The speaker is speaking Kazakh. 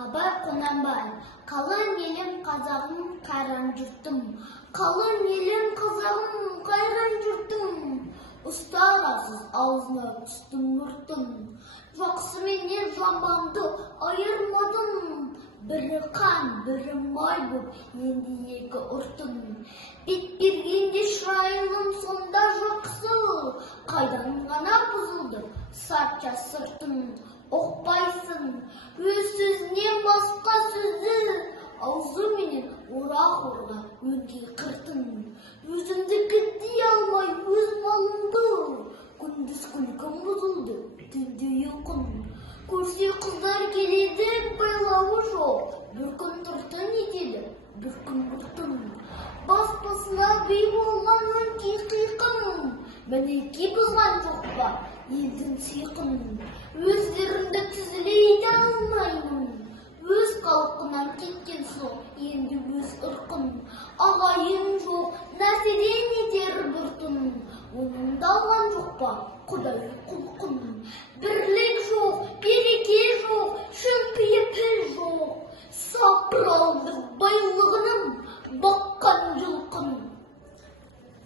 Абай Құнанбай, қалың елім қазағым, қайран жұртым. Қалың елім қазағым, қайран жұртым. Ұстарасыз аузына түстім мұртым. Жақсы менен жаманды айырмадым. Бірі қан, бірі май боп, енді екі ұртым. Бет бергенде шырайлым сонда жақсы. Қайдан ғана бұзылды сартша сыртым. Оқпайсың, өз сөзінен басқа сөзді, аузы менен орақ-орға өңкей қыртын. Өзімді дей алмай өз малымды, күндіз күлкім бұзылды, түнде ұйқым. Көрсе қыздар келеді, байлауы жоқ, бір күн тұртын етеді, бір күн бұртын. Бас-басына бей болған өңкей қиқым, мінеки бұзған жоқ па елдің сиқын. Өздерімді түзілейді алмаймын, өз қалқынан кеткен соң енді өз ұрқым. Ағайын жоқ, нәселен етер бұртын, оның да алған жоқ па Құдай